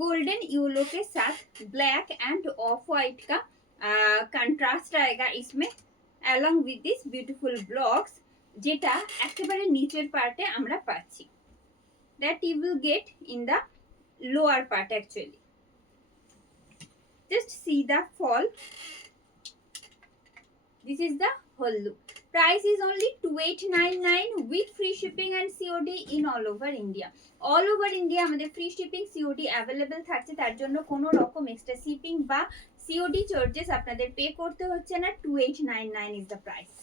Golden yellow के साथ black end of white का कंट्रास्ट आएगा इसमें, along with this beautiful blocks যেটা একেবারে নিচের পার্টে আমরা পাচ্ছি, that you will get in the lower part actually. Just see the fall. This is the whole look. Price is only 2899 with free shipping and COD in all over India. All over India আমাদের free shipping COD available থাকছে, তার জন্য কোনো রকম extra shipping বা COD charges আপনাদের pay করতে হচ্ছে না। 2899 is the price.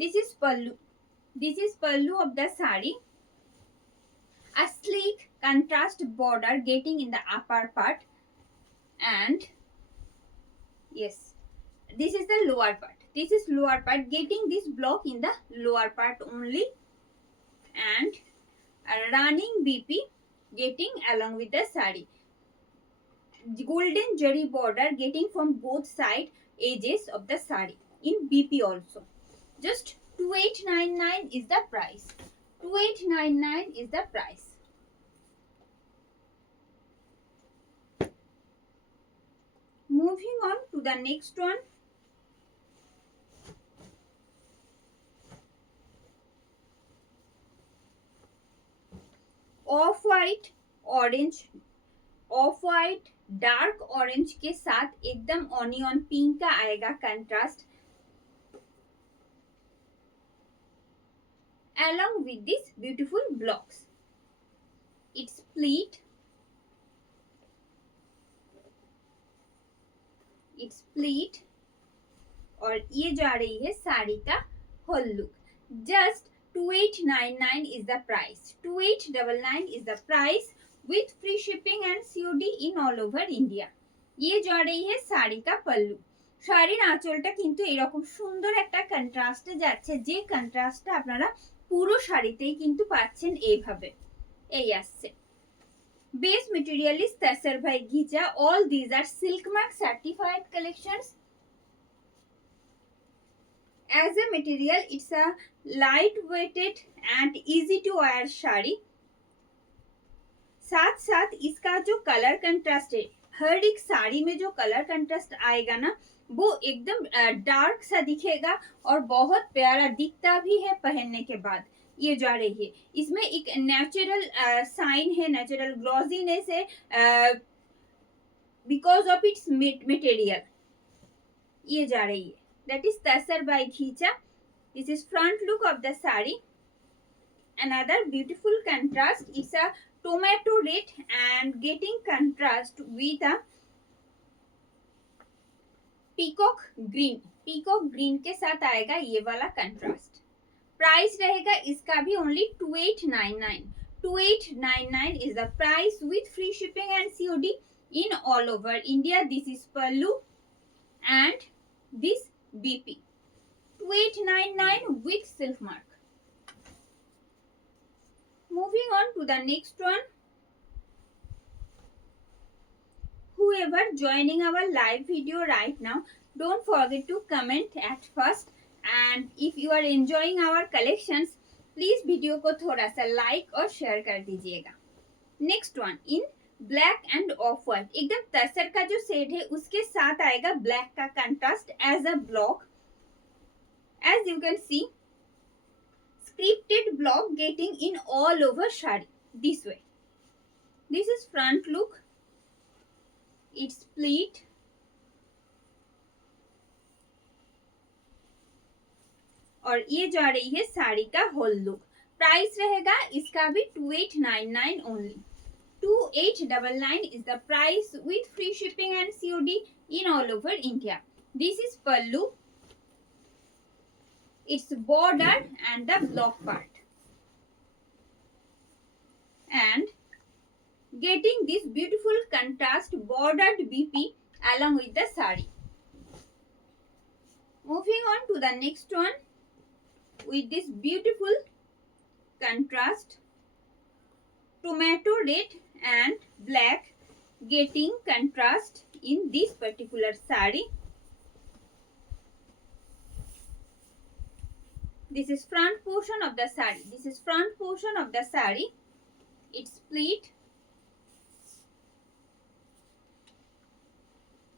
This is pallu. This is pallu of the sari. A sleek contrast border getting in the upper part, and yes, this is the lower part. This is lower part, getting this block in the lower part only, and a running BP getting along with the sari. Golden jari border getting from both side edges of the sari in BP also. Just 2899 is the price. 2899 is the price. Moving on to the next one. Of white orange, of white dark orange के साथ एकदम onion pink का आएगा contrast, along with these beautiful blocks. It's split. It's split. और ये जा रही है साड़ी का whole look. Just 2899 is the price. 2899 is the price with free shipping and COD in all over India. ये जा रही है साड़ी का पल्लू. শাড়ির আঁচলটা কিন্তু এরকম সুন্দর একটা কন্ট্রাস্টে যাচ্ছে, যে কন্ট্রাস্টটা আপনারা পুরো শাড়িতেই কিন্তু পাচ্ছেন এইভাবে, এই আসছে। Base material is tussar by ghicha. All these are silk mark certified collections. As a material, it's a light-weighted and easy to wear sari. साथ साथ इसका जो कलर कंट्रास्ट है, हर एक साड़ी में जो कलर कंट्रास्ट आएगा ना, वो एकदम डार्क सा दिखेगा और बहुत प्यारा दिखता भी है पहनने के बाद। ये जा रही है, इसमें एक नेचुरल साइन है, नेचुरल ग्लॉसीनेस है बिकॉज ऑफ इट्स मटेरियल। ये जा रही है, that is Tasar by Ghicha. This is front look of the sari. Another beautiful contrast is a tomato red and getting contrast with a peacock green. Peacock green के साथ आएगा ये वाला contrast. Price रहेगा इसका भी only 2899. 2899 is the price with free shipping and COD in all over India. This is pallu and this BP. 2899 with silk mark. Moving on to the next one. Whoever joining our live video right now, don't forget to comment at first, and if you are enjoying our collections, please video को थोड़ा सा like और share कर दीजिएगा. Next one in black and off white. एकदम तसर का जो shade है उसके साथ आएगा black का contrast as a block. As you can see, scripted block getting in all over shadi this way. This is front look. It's split. और ये जा रही है साड़ी का होल लुक. प्राइस रहेगा इसका भी 2899 only. 2899 is the price with free shipping and COD in all over India. This is pallu. It's border and the block part, and getting this beautiful contrast bordered BP along with the sari. Moving on to the next one with this beautiful contrast tomato red and black getting contrast in this particular sari. This is front portion of the sari. This is front portion of the sari. It's split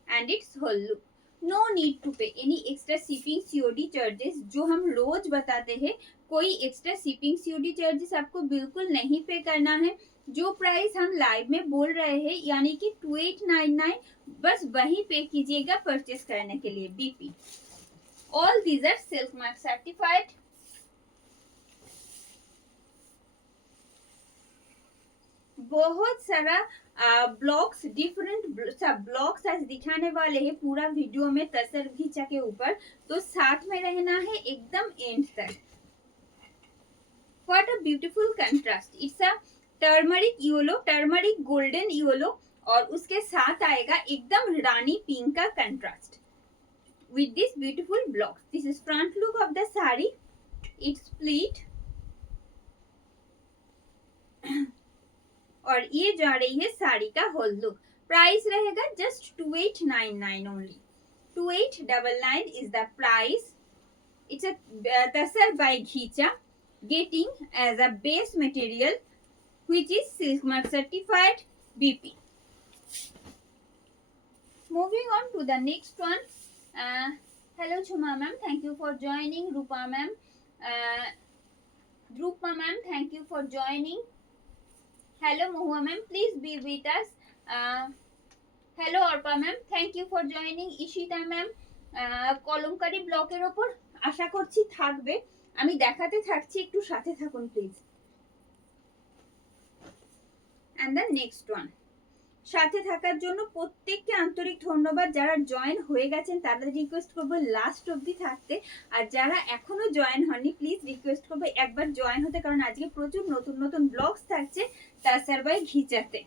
and it's whole look. No need to pay any extra shipping COD charges. जो हम रोज बताते हैं, कोई extra shipping COD charges आपको बिल्कुल नहीं पे करना है. जो प्राइस हम लाइव में बोल रहे हैं यानी कि 2899, बस वही पे कीजिएगा परचेस करने के लिए. BP. All these are silk mark certified. बहुत सारा ब्लॉक्स, डिफरेंट सब ब्लॉक्स आज दिखाने वाले हैं पूरा वीडियो में तसर घीचा के ऊपर, तो साथ में रहना है एकदम एंड तक. What a beautiful contrast. It's a turmeric yellow, turmeric golden yellow, और उसके साथ आएगा एकदम रानी पिंक का contrast with this beautiful blocks. This is front look of the saree. It's split और ये जा रही है साड़ी का होल लुक. प्राइस रहेगा just 2899 only. 2899 is the price. It's a tasar by Ghicha, getting as a base material which is silk mark certified BP. Moving on to the next one. Hello Chuma ma'am, thank you for joining. Rupa ma'am, Drupa ma'am, thank you for joining. Hello Mohua ma'am, please be with us. Hello Arpa ma'am, thank you for joining. Ishita ma'am, kalamkari ব্লকের ওপর আশা করছি থাকবে, আমি দেখাতে থাকছি, একটু সাথে থাকুন please. And the next one. সাথে থাকার জন্য প্রত্যেককে আন্তরিক ধন্যবাদ. যারা জয়েন হয়ে গেছেন তাদের রিকোয়েস্ট করবো লাস্ট অবধি থাকতে, আর যারা এখনো জয়েন হননি প্লিজ রিকোয়েস্ট করবো একবার জয়েন হতে, কারণ আজকে প্রচুর নতুন নতুন ব্লগস থাকছে তাসার বাই ঘিচাতে.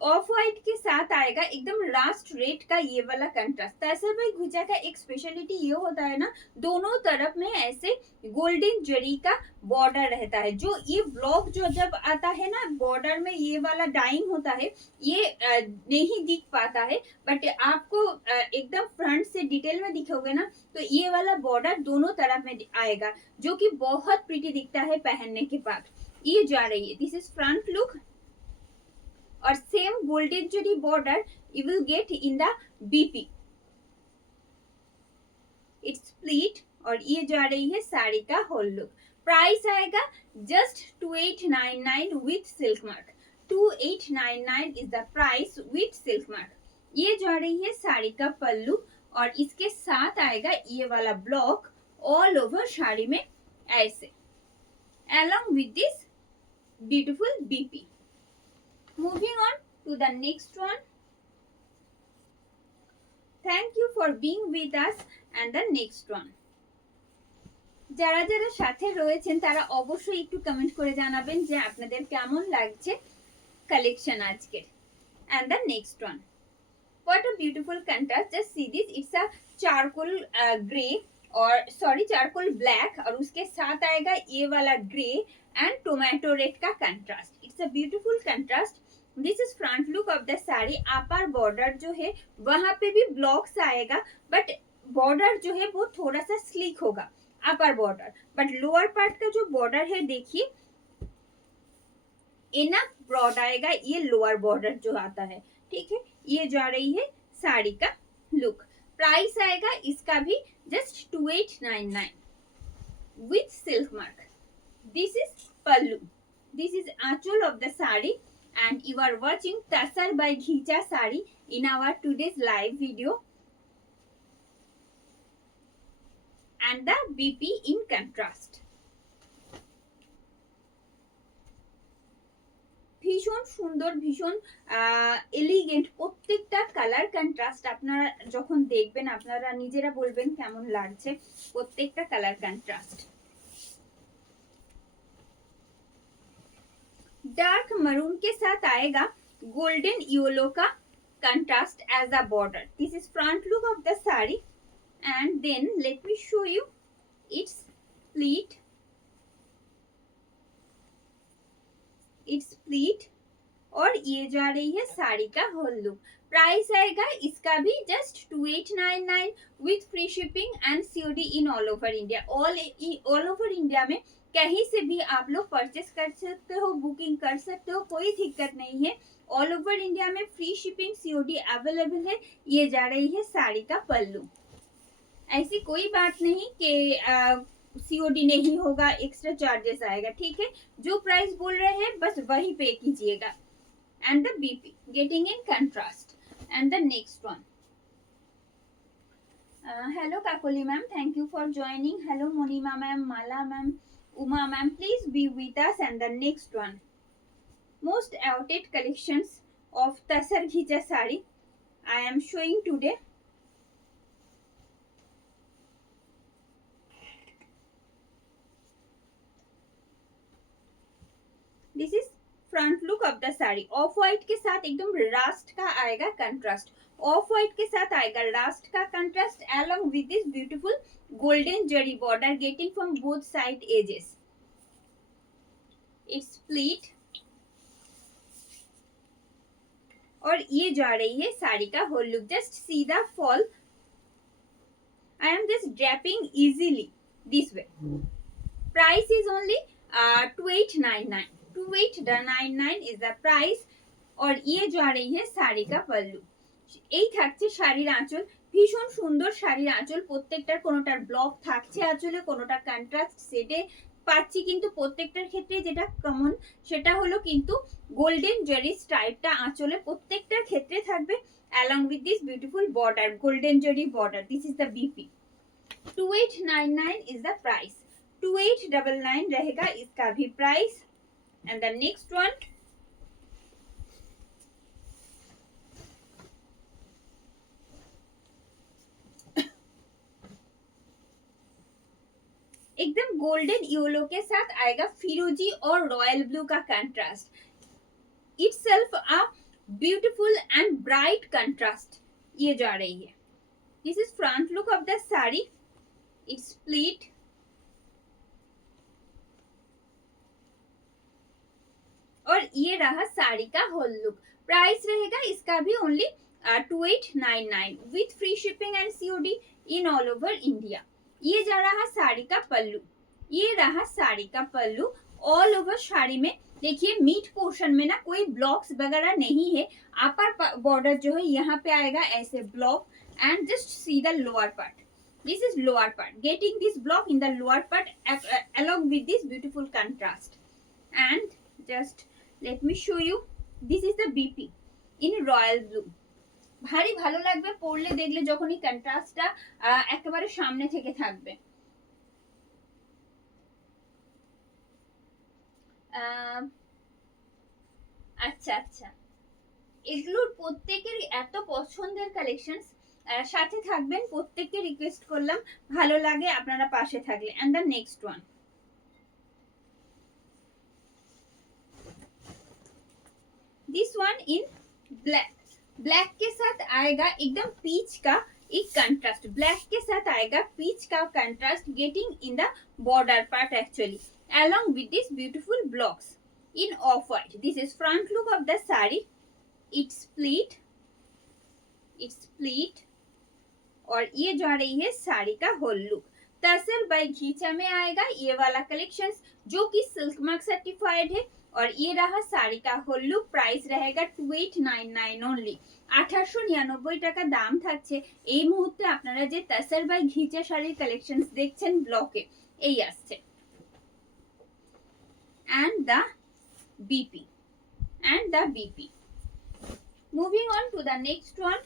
ऑफ व्हाइट के साथ आएगा एकदम लास्ट रेड का ये वाला कंट्रास्ट. तसर भाई घुचा का एक स्पेशलिटी ये होता है ना, दोनों तरफ में ऐसे गोल्डन जरी का बॉर्डर रहता है. जो ये ब्लॉक जो जब आता है ना, बॉर्डर में ये वाला डाइंग होता है, ये नहीं दिख पाता है, बट आपको एकदम फ्रंट से डिटेल में दिखोगे ना तो ये वाला बॉर्डर दोनों तरफ में आएगा, जो कि बहुत प्रिटी दिखता है पहनने के बाद. ये जा रही है. दिस इज फ्रंट लुक और same golden zari border you will get in the BP. It's split और ये जा रही है साड़ी का होल लुक. प्राइस आएगा just 2899 with silk mark. 2899 is the price with silk mark. ये जा रही है साड़ी का पल्लू और इसके साथ आएगा ये वाला ब्लॉक ऑल ओवर साड़ी में ऐसे, along with this beautiful BP. Moving on to the next one. Thank you for being with us. And the next one. যারা যারা সাথে রয়েছেন তারা অবশ্যই একটু কমেন্ট করে জানাবেন যে আপনাদের কেমন লাগছে কালেকশন আজকের. And the next one. What a beautiful contrast. Just see this. It's a charcoal gray और sorry charcoal black और उसके साथ आएगा ये वाला ग्रे एंड टोमेटो रेड का contrast. It's a beautiful contrast. This is front look of the sari. Upper border जो है वहां पे भी ब्लॉक्स आएगा, बट बॉर्डर जो है वो थोड़ा सा स्लीक होगा upper border, but lower part का जो बॉर्डर है देखिए इनफ ब्रॉड आएगा. ये लोअर बॉर्डर जो आता है, ठीक है. ये जा रही है साड़ी का लुक. प्राइस आएगा इसका भी just 2899 with silk mark. This is pallu. This is achol of the sari and you are watching Tasar by Ghicha sari in our today's live video. And the BP in contrast. ভীষণ সুন্দর, ভীষণ elegant প্রত্যেকটা colour contrast. আপনারা যখন দেখবেন আপনারা নিজেরা বলবেন কেমন লাগছে প্রত্যেকটা কালার কন্ট্রাস্ট. डार्क मरून के साथ आएगा गोल्डन येलो का contrast as a border. This is front look of the sari and then let me show you it's split. It's split और ये जा रही है साड़ी का होल लुक. प्राइस आएगा इसका भी just 2899 with free shipping and COD in all over India. All over India में कहीं से भी आप लोग परचेस कर सकते हो, बुकिंग कर सकते हो, कोई दिक्कत नहीं है। ऑल ओवर इंडिया में फ्री शिपिंग सीओडी अवेलेबल है। ये जा रही है साड़ी का पल्लू। ऐसी कोई बात नहीं कि सीओडी नहीं होगा, एक्स्ट्रा चार्जेस आएगा, ठीक है। जो प्राइस बोल रहे हैं बस वही पे कीजिएगा। And the BP getting in contrast. And the next one, hello Kakuli ma'am, thank you for joining. Hello Monima ma'am, Mala ma'am, Uma ma'am, please be with us. And the next one, most awaited collections of Tasar Ghicha sari I am showing today. This is front look of the sari. Of white के साथ एकदम Rust का आएगा contrast, of white के साथ आएगा rust का contrast along with this beautiful golden zari border getting from both side edges. It's split और ये जा रही है साड़ी का whole look. Just see the fall, I am just draping easily this way. Price is only 2899, 2899 is the price। और ये जा रही है শাড়ি का পল্লু। এই থাকছে শাড়ির আঁচল, ভীষণ সুন্দর শাড়ির আঁচল। প্রত্যেকটার কোনোটার ব্লক থাকছে আঁচলে, কোনোটা কন্ট্রাস্ট সেটে পাচ্ছি, কিন্তু প্রত্যেকটার ক্ষেত্রে যেটা কমন সেটা হলো কিন্তু গোল্ডেন জরি স্ট্রাইপটা আঁচলে প্রত্যেকটার ক্ষেত্রে থাকবে along with this beautiful border, golden jari border। This is the BP। 2899 is the price। 2899 रहेगा इसका भी price. And the next one, एकदम गोल्डन येलो के साथ आएगा फिरोजी और रॉयल ब्लू का contrast. Itself a beautiful and bright contrast ये जा रही है। This is front look of the sari. It's split और ये रहा साड़ी का होल लुक। प्राइस रहेगा इसका भी only 2899 with free shipping and COD in all over India. ये जा रहा साड़ी का पल्लू, ये रहा साड़ी का पल्लू। ऑल ओवर साड़ी में देखिए मीट पोर्शन में ना कोई ब्लॉक्स वगैरह नहीं है। अपर बॉर्डर जो है यहाँ पे आएगा ऐसे block and just see the lower part. This is lower part, getting this block in the lower part along with this beautiful contrast। and just let me show you, this is the BP in royal blue। ভারী ভালো লাগবে পরলে, দেখলে যখনই কন্ট্রাস্টটা একেবারে সামনে থেকে থাকবে। আচ্ছা আচ্ছা, এগুলোর প্রত্যেকেরই এত পছন্দের কালেকশনস, সাথে থাকবেন, প্রত্যেককে রিকোয়েস্ট করলাম ভালো লাগে আপনারা পাশে থাকলে। And the next one, this one in black. Black के साथ आएगा एकदम पीच का एक कंट्रास्ट, ब्लैक के साथ आएगा पीच का contrast getting in the border part actually along with this beautiful blocks in off white। This is front look of the saree। It's split, it's split और ये जा रही है साड़ी का होल लुक। तसर बाय घीचा में आएगा ये वाला कलेक्शन जो कि सिल्क मार्क सर्टिफाइड है। और ये रहा साड़ी का होल लुक। प्राइस रहेगा 2899 ओनली, 1899 টাকা দাম থাকছে। এই মুহূর্তে আপনারা যে তাসার বাই ঘিচা শাড়ির কালেকশনস দেখছেন ব্লকে, এই আসছে। and the BP, and the BP। moving on to the next one,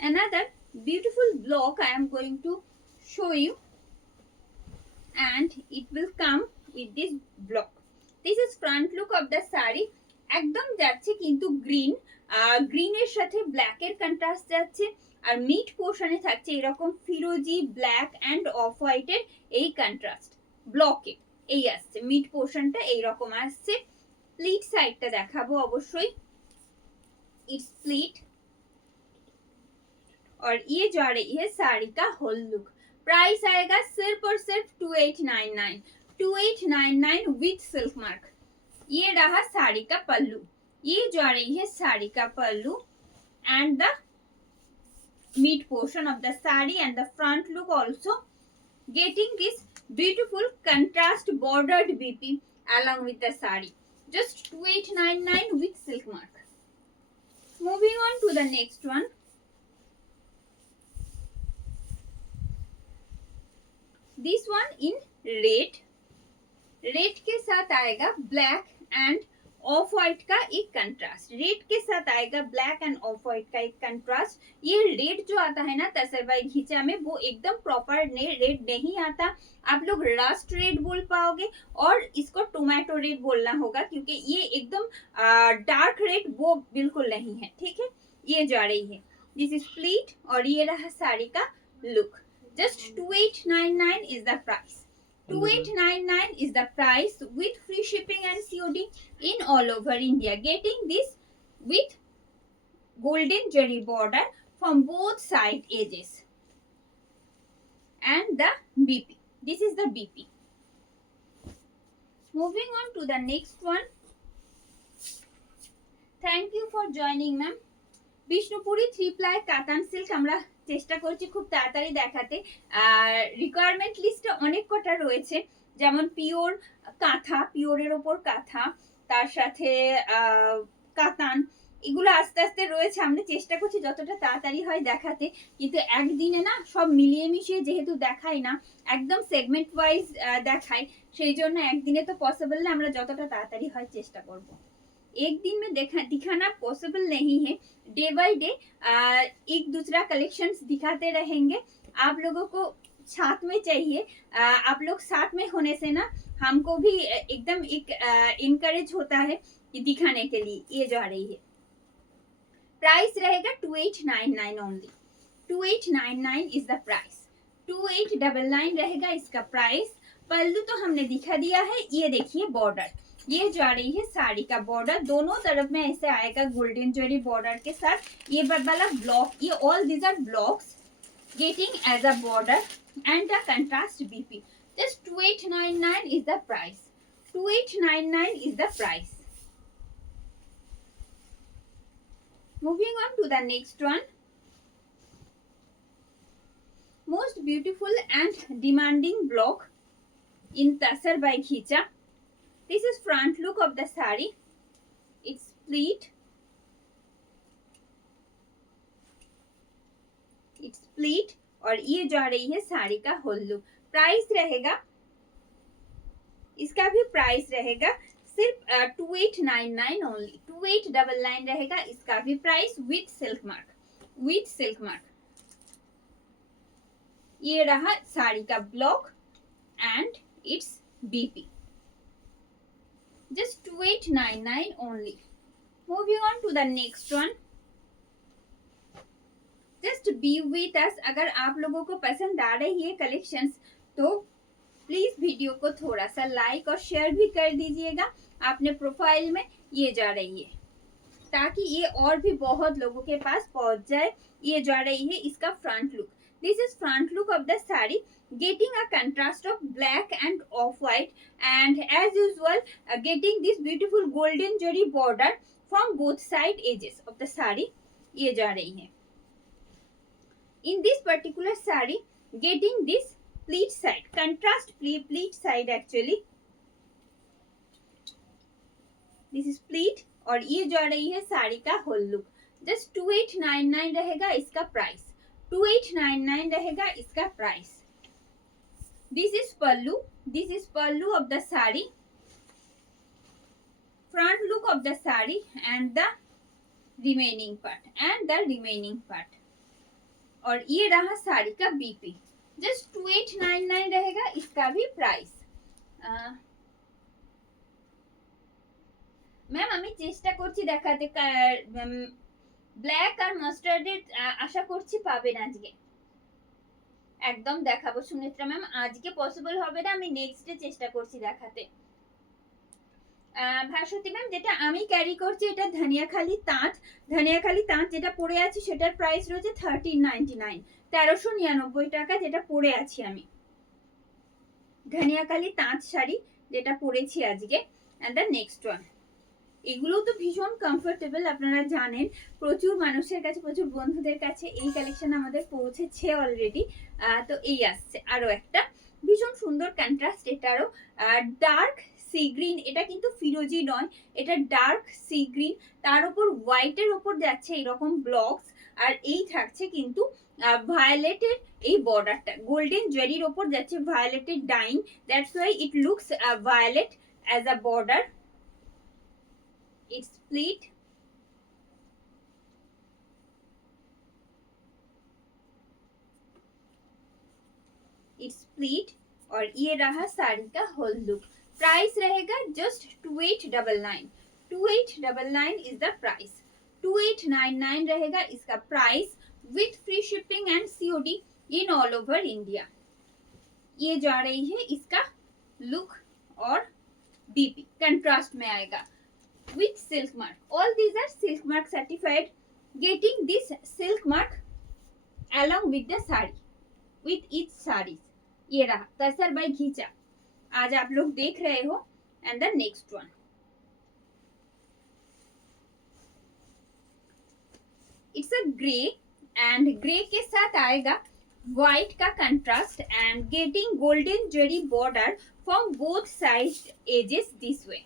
another beautiful block I am going to show you and it will come with this block। This is front look of the saree। একদম যাচ্ছে কিন্তু green, গ্রিনের সাথে ব্ল্যাকের contrast যাচ্ছে আর mid পোর্শনে থাকছে এরকম ফিরোজি black end of হোয়াইটের এই কন্ট্রাস্ট ব্লকে এই আসছে। মিড পোর্শনটা এইরকম আসছে। প্লিট সাইডটা দেখাবো অবশ্যই। इट्स प्लीट और ये जा रही है साड़ी का होल लुक। प्राइस आएगा सिर्फ और सिर्फ 2899 विथ सिल्क मार्क। ये रहा साड़ी का पल्लू। ये जो आ रही है साड़ी का pallu and the mid portion of the sari and the front look also getting this beautiful contrast bordered BP along with the sari. Just 2899 with silk mark. Moving on to the next one. This one in red. Red के साथ आएगा black and off white का एक contrast. Red के साथ आएगा black and off white का एक कंट्रास्ट. ये रेड जो आता है ना तसरबाई घिचा में वो एकदम प्रॉपर रेड नहीं आता. आप लोग रस्ट रेड बोल पाओगे और इसको टोमेटो रेड बोलना होगा क्योंकि ये एकदम डार्क रेड वो बिल्कुल नहीं है. ठीक है, ये जा रही है. दिस इज प्लीट और ये रहा साड़ी का look. Just 2899 is the price. 2899 is the price with free shipping and COD in all over India. Getting this with golden zari border from both side edges and the BP. This is the BP. Moving on to the next one. Thank you for joining, ma'am. Bishnupuri 3 ply কাতান silk আমরা চেষ্টা করছি খুব তাড়াতাড়ি দেখাতে. Requirement লিস্টে অনেক কটা রয়েছে, যেমন পিওর কাঁথা, পিওরের ওপর কাঁথা, তার সাথে কাতান, এগুলো আস্তে আস্তে রয়েছে. আমরা চেষ্টা করছি যতটা তাড়াতাড়ি হয় দেখাতে, কিন্তু একদিনে না সব মিলিয়ে মিশিয়ে যেহেতু দেখাই না, একদম সেগমেন্ট ওয়াইজ দেখাই, সেই জন্য একদিনে তো পসিবল না. আমরা যতটা তাড়াতাড়ি হয় চেষ্টা করব. एक दिन में दिखाना पॉसिबल नहीं है. डे बाय डे एक दूसरा कलेक्शंस दिखाते रहेंगे. आप लोगों को साथ में चाहिए. आप लोग साथ में होने से ना हमको भी एकदम एक इनकरेज होता है कि दिखाने के लिए. ये जो आ रही है प्राइस रहेगा 2899 ओनली. 2899 is the price. 2899 रहेगा इसका प्राइस. पल्लू तो हमने दिखा दिया है. ये देखिए बॉर्डर, ये जा रही है साड़ी का बॉर्डर. दोनों तरफ में ऐसे आएगा गोल्डन जरी बॉर्डर के साथ. ये वाला ब्लॉक, ये all these are blocks getting as a border and a contrast BP. Just 2899 is the price. 2899 is the price. Moving on to the next one. Most beautiful and demanding block in Tasar by Khicha. This is front look of the sari. It's pleat. It's pleat और ये जा रही है साड़ी का whole look. Price रहेगा, इसका भी price रहेगा सिर्फ 2899 ओनली. 2899 रहेगा इसका भी price with silk mark. With silk mark. ये रहा साड़ी का block and its BP. Just 2899 only. Moving on to the next one. Just be with us. अगर आप लोगों को पसंद आ रही है कलेक्शंस तो प्लीज वीडियो को थोड़ा सा लाइक और शेयर भी कर दीजिएगा अपने प्रोफाइल में. ये जा रही है ताकि ये और भी बहुत लोगों के पास पहुंच जाए. ये जा रही है इसका front look. This is front look of the saree, getting a contrast of black and off-white, and as usual getting this beautiful golden zari border from both side edges of the saree. ये जा रही है. In this particular saree, getting this pleat side, contrast pleat side actually. This is pleat और ये जा रही है साड़ी का whole look. Just 2899 रहेगा इसका प्राइस. 2899 रहेगा इसका price. This is pallu. This is pallu of the sari. Front look of the sari and the remaining part. और ये रहा साड़ी का बीपी. जस्ट 2899 रहेगा इसका भी प्राइस. मैम আমি চেষ্টা করছি দেখাতে. ব্ল্যাক আর মাস্টার্ডের আশা করছি পাবেন আজকে. একদম দেখাবো সুনেত্রা ম্যাম. আজকে পসিবল হবে না, আমি নেক্সট ডে চেষ্টা করছি দেখাতে. ভাস্বতী ম্যাম যেটা আমি ক্যারি করছি এটা ধনিয়াখালি তাঁত. ধনিয়াখালি তাঁত যেটা পরে আছি সেটার প্রাইস রয়েছে 1399, 1399 টাকা যেটা পরে আছি আমি. ধনিয়াখালি তাঁত শাড়ি যেটা পরেছি আজকে. And the next one. এগুলো তো ভীষণ কমফোর্টেবল, আপনারা জানেন প্রচুর মানুষের কাছে, প্রচুর বন্ধুদের কাছে এই কালেকশন আমাদের পৌঁছেছে অলরেডি। তো এই আসছে আরো একটা ভীষণ সুন্দর কন্ট্রাস্ট, এটারও ডার্ক সি গ্রিন, এটা কিন্তু ফিরোজি নয়, এটা ডার্ক সি গ্রিন, তার উপর হোয়াইটের উপর যাচ্ছে এরকম ব্লকস, আর এই থাকছে কিন্তু ভায়োলেটের এই বর্ডারটা, গোল্ডেন জেরির ওপর যাচ্ছে ভায়োলেটের dyeing, that's why it looks violet as a border. It's split, और ये रहा साड़ी का होल लुक। प्राइस रहेगा जस्ट 2899। 2899 is the price. 2899 रहेगा इसका price with free shipping and COD in all over India. ये जा रही है इसका लुक और बीपी कंट्रास्ट में आएगा with silk mark. All these are silk mark certified. Getting this silk mark along with the sari, with each sarees. ये रहा तसर बाई घीचा, आज आप लोग देख रहे हो। And the next one, it's a grey, and grey के साथ आएगा व्हाइट का contrast and getting golden zari border from both side edges this way,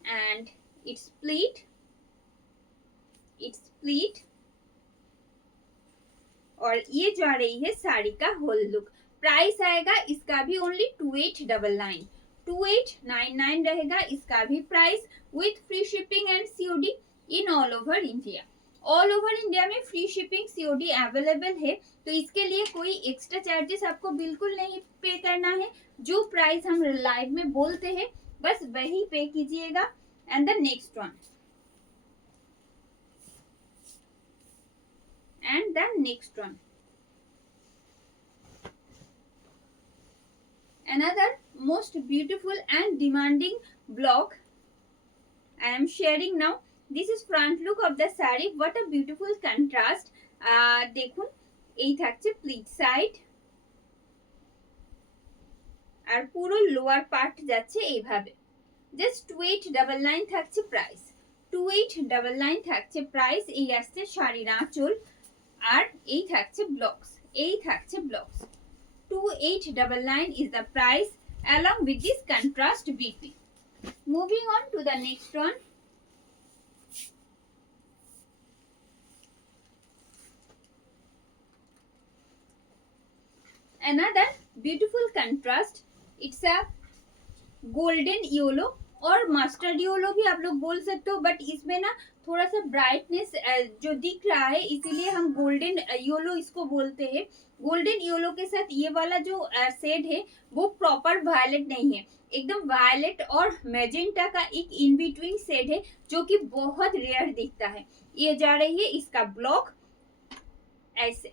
and it's split, और ये जा रही है साड़ी का होल लुक। प्राइस आएगा इसका भी ओनली 2899। 2899 रहेगा इसका भी price with free shipping and COD in all over India. All over India में फ्री शिपिंग सीओडी अवेलेबल है, तो इसके लिए कोई एक्स्ट्रा चार्जेस आपको बिल्कुल नहीं पे करना है। जो प्राइस हम लाइव में बोलते हैं बस वही पे कीजिएगा। And the next one, and the next one, another most beautiful and demanding block I am sharing now. This is front look of the saree. What a beautiful contrast. দেখুন এই থাকছে প্লিট সাইড, আর পুরো lower part যাচ্ছে এইভাবে। Just 2899 থাকছে price. 2899 থাকছে price. এই আসছে শাড়ির আঁচল, আর এই থাকছে blocks, 2899 is the price along with this contrast BP. Moving on to the next one, another beautiful contrast. It's a golden yellow और मस्टर्ड येलो भी आप लोग बोल सकते हो, बट इसमें ना थोड़ा सा ब्राइटनेस जो दिख रहा है इसीलिए हम गोल्डन येलो इसको बोलते हैं। गोल्डन येलो के साथ ये वाला जो शेड है वो प्रॉपर वायलेट नहीं है, एकदम वायलेट और मैजेंटा का एक इन बिटवीन शेड है जो कि बहुत रेयर दिखता है। ये जा रही है इसका ब्लॉक ऐसे,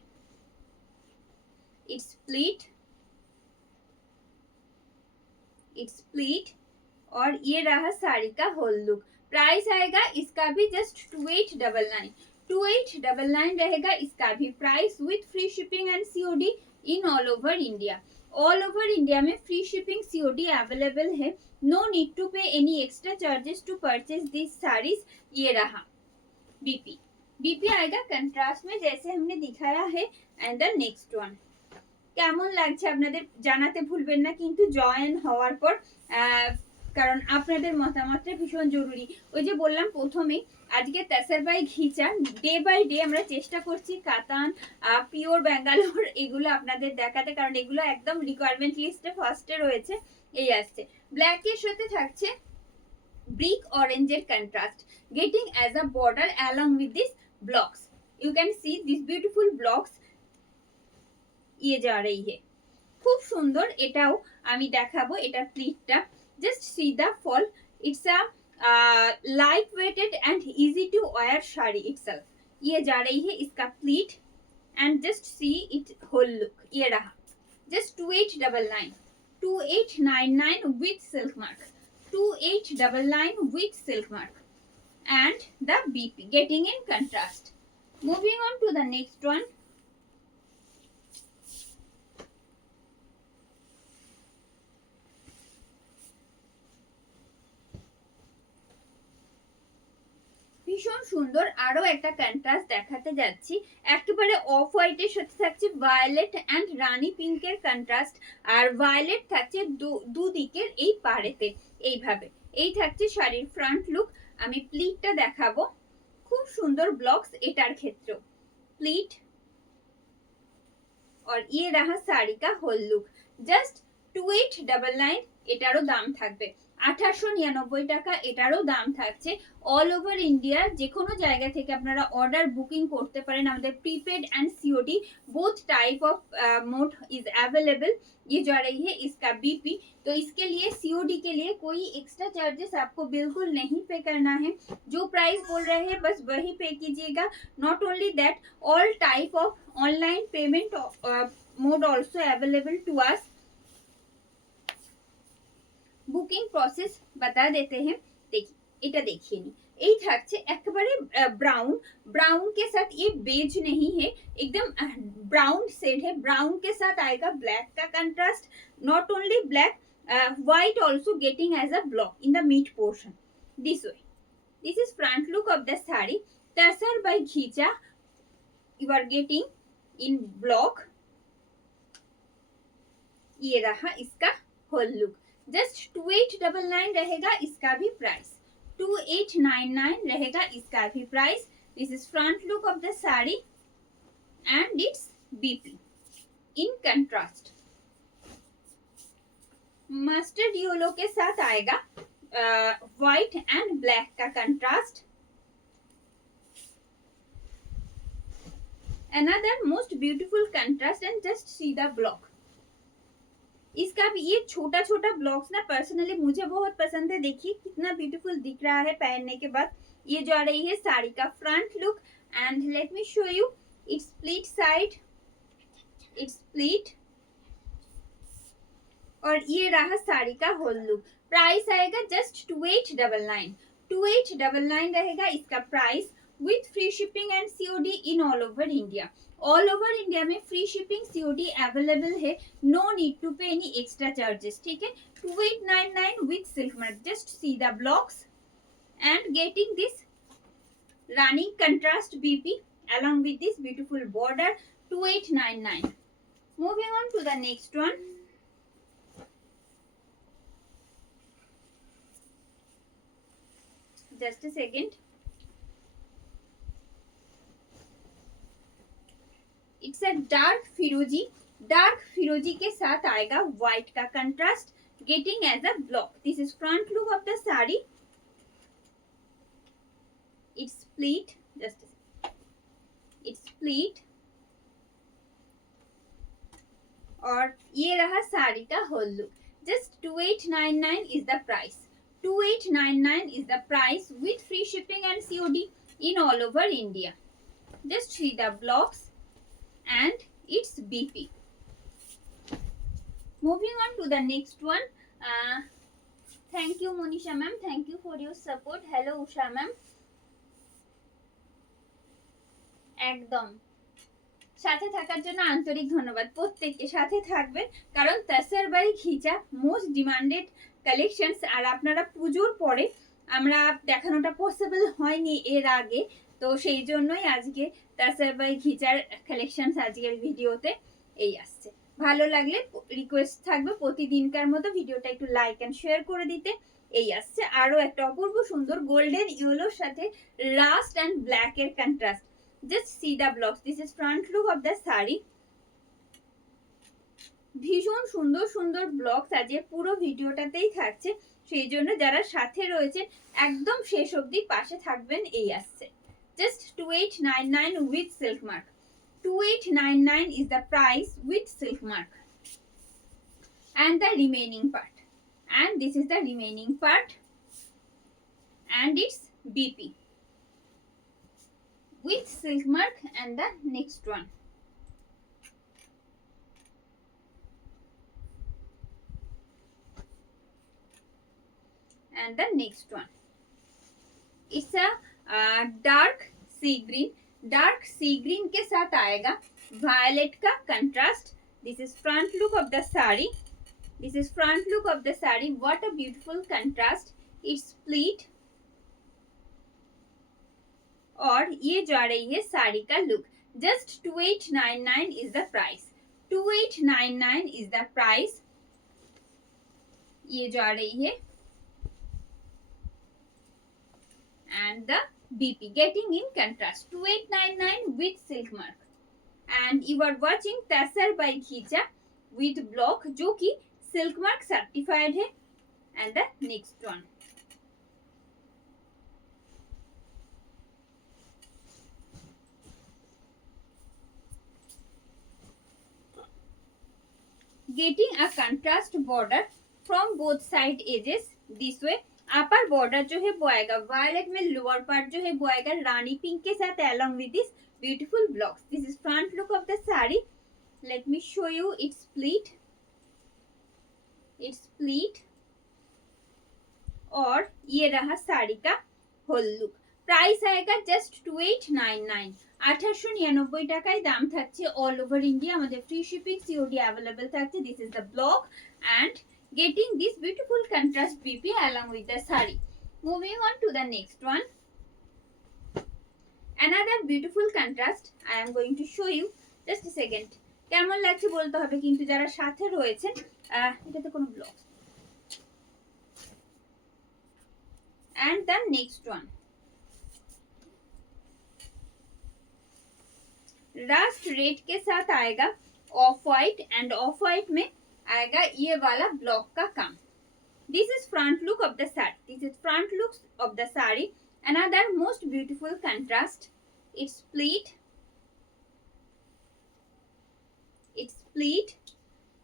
इट्स स्प्लिट, और ये रहा साड़ी का होल लुक। प्राइस आएगा इसका भी जस्ट 2899। 2899 रहेगा इसका भी price with free shipping and COD in all over India. All over India में फ्री शिपिंग सीओडी अवेलेबल है। No need to pay any extra charges to purchase this saris. ये रहा बीपी आएगा कंट्रास्ट में जैसे हमने दिखाया है। एंड द नेक्स्ट वन, কেমন লাগছে আপনাদের জানাতে ভুলবেন না কিন্তু জয়েন হওয়ার পর, কারণ আপনাদের মতামতটা ভীষণ জরুরি। ওই যে বললাম প্রথমে, আজকে তাসার by ghicha day by day আমরা চেষ্টা করছি কাতান, পিওর ব্যাঙ্গালোর এগুলো আপনাদের দেখাতে, কারণ এগুলো একদম রিকোয়ারমেন্ট লিস্টে ফার্স্টে রয়েছে। এই আসছে ব্ল্যাকের সাথে থাকছে ব্রিক অরেঞ্জের contrast, getting as a border along with this blocks. You can see this beautiful blocks. ये जा रही है খুব সুন্দর, এটাও আমি দেখাবো। এটা প্লিটটা just see the fall, it's a light weighted and easy to wear sari itself. ये जा रही है इसका pleat and just see it whole look. ये रहा just 2899 with silk mark, 2899 with silk mark, and the BP getting in contrast. Moving on to the next one, ভীষণ সুন্দর আরো একটা কন্ট্রাস্ট দেখাতে যাচ্ছি। একেবারে অফ হোয়াইটের সাথে থাকছে ভায়োলেট অ্যান্ড রানী পিঙ্কের কন্ট্রাস্ট, আর ভায়োলেট থাকছে দুদিকের এই পাড়েতে এইভাবে। এই থাকছে শাড়ির ফ্রন্ট লুক। আমি প্লিটটা দেখাবো, খুব সুন্দর ব্লকস এটার ক্ষেত্রেও प्लीट और ये रहा साड़ी का होल लुक। জাস্ট 2899 এটারও দাম থাকবে, 1899 টাকা এটারও দাম থাকছে। অল ওভার ইন্ডিয়া যে কোনো জায়গা থেকে আপনারা অর্ডার বুকিং করতে পারেন। আমাদের prepaid and COD both type of mode is available. ये जो रही है इसका बीपी, तो इसके लिए सीओडी के लिए कोई एक्स्ट्रा चार्जेस आपको बिल्कुल नहीं पे करना है। जो प्राइस बोल रहे हैं बस वही पे कीजिएगा। Not only that, all type of online payment mode also available to us. Booking process बता देते हैं। देखिए এটা देखिए नी, এই থাকছে একেবারে ब्राउन, ब्राउन के साथ ये बेज नहीं है, एकदम ब्राउन शेड है। ब्राउन के साथ आएगा ब्लैक का contrast, not only black, white also getting as a block in the mid portion this way. This is front look of the sari. Tussar by ghicha you are getting in block. ये रहा इसका whole look. Just 2899 रहेगा इसका भी price, 2899 रहेगा इसका भी price. This is front look of the sari and it's BP in contrast. Mustard yellow के साथ आएगा व्हाइट एंड ब्लैक का contrast. Another most beautiful contrast and just see the block. इसका भी ये छोटा छोटा ब्लॉक्स ना पर्सनली मुझे बहुत पसंद है। देखिए कितना ब्यूटीफुल दिख रहा है पहनने के बाद। ये जो आ रही है साड़ी का front look and let me show you it's split side, it's split और ये रहा साड़ी का होल लुक। प्राइस आएगा जस्ट 2899, 2899 रहेगा इसका price with free shipping and COD in all over India. All over India में फ्री शिपिंग सीओडी अवेलेबल है, no need to pay any extra charges. ठीक है, 2899 with silk mark. Just see the blocks and getting this running contrast BP along with this beautiful border, 2899। moving on to the next one। just a second। It's a dark फिरोजी। Dark फिरोजी के साथ आएगा white का contrast getting as a block. This is front look of the sari. It's split, just it's split और ये रहा साड़ी का whole look. Just 2899 is the price, 2899 is the price with free shipping and COD in all over India. Just see the blocks and its BP। moving on to the next one। thank you Monisha ma'am, thank you for your support। hello Usha ma'am। একদম সাথে থাকার জন্য আন্তরিক ধন্যবাদ। প্রত্যেককে সাথে থাকবেন কারণ tussar by ghicha most demanded collections. আর আপনারা পুজোর পরে আমরা দেখানোটা পসিবল হয়নি এর আগে, তো সেই জন্যই আজকে তসর বাই ঘিচার কালেকশনস আজকের ভিডিওতে এই আসছে। ভালো লাগলে রিকোয়েস্ট থাকবে প্রতিদিনকার মতো ভিডিওটা একটু লাইক এন্ড শেয়ার করে দিতে। এই আসছে আরো একটা অপূর্ব সুন্দর গোল্ডেন ইয়েলোর সাথে রাস্ট এন্ড ব্ল্যাক এর contrast. Just see the blocks. This is front look of the sari. ভীষণ সুন্দর সুন্দর ব্লকস আজকে পুরো ভিডিওটাতেই থাকছে, সেই জন্য যারা সাথে রয়েছে একদম শেষ অবধি পাশে থাকবেন। এই আসছে just 2899 with silk mark। 2899 is the price with silk mark and the remaining part, and this is the remaining part and its BP with silk mark and the next one। and the next one it's a dark sea green. Dark sea green के साथ आएगा violet का contrast. This is front look of the sari. This is front look of the sari. What a beautiful contrast. It's split और ये जा रही है साड़ी का look. Just 2899 is the price. 2899 is the price. ये जा रही है and the BP getting in contrast 2899 with silk mark and you are watching Tasar by Khicha with block जो कि silk mark certified है and the next one getting a contrast border from both side edges this way। Upper border जो है वो आएगा violet में, lower part जो है वो आएगा रानी पिंक के साथ along with this beautiful blocks। This is front look of the saree। Let me show you its pleat। Its pleat और ये रहा साड़ी का होल लुक। प्राइस आएगा जस्ट 2899। 1899 টাকায় দাম থাকছে। অল ওভার ইন্ডিয়া আমাদের ফ্রি শিপিং সিওডি अवेलेबल থাকছে। This is the block and getting this beautiful contrast BP along with the saree। Moving on to the next one, another beautiful contrast I am going to show you। just a second, কেমন লাগছে বলতে হবে কিন্তু যারা সাথে রয়েছেন। এটাতে কোনো block and the next one rust red के साथ आएगा off white and off white में आएगा ये वाला ब्लॉक का काम। This is front look of the sari. This is front look of the sari. Another most beautiful contrast, it's pleat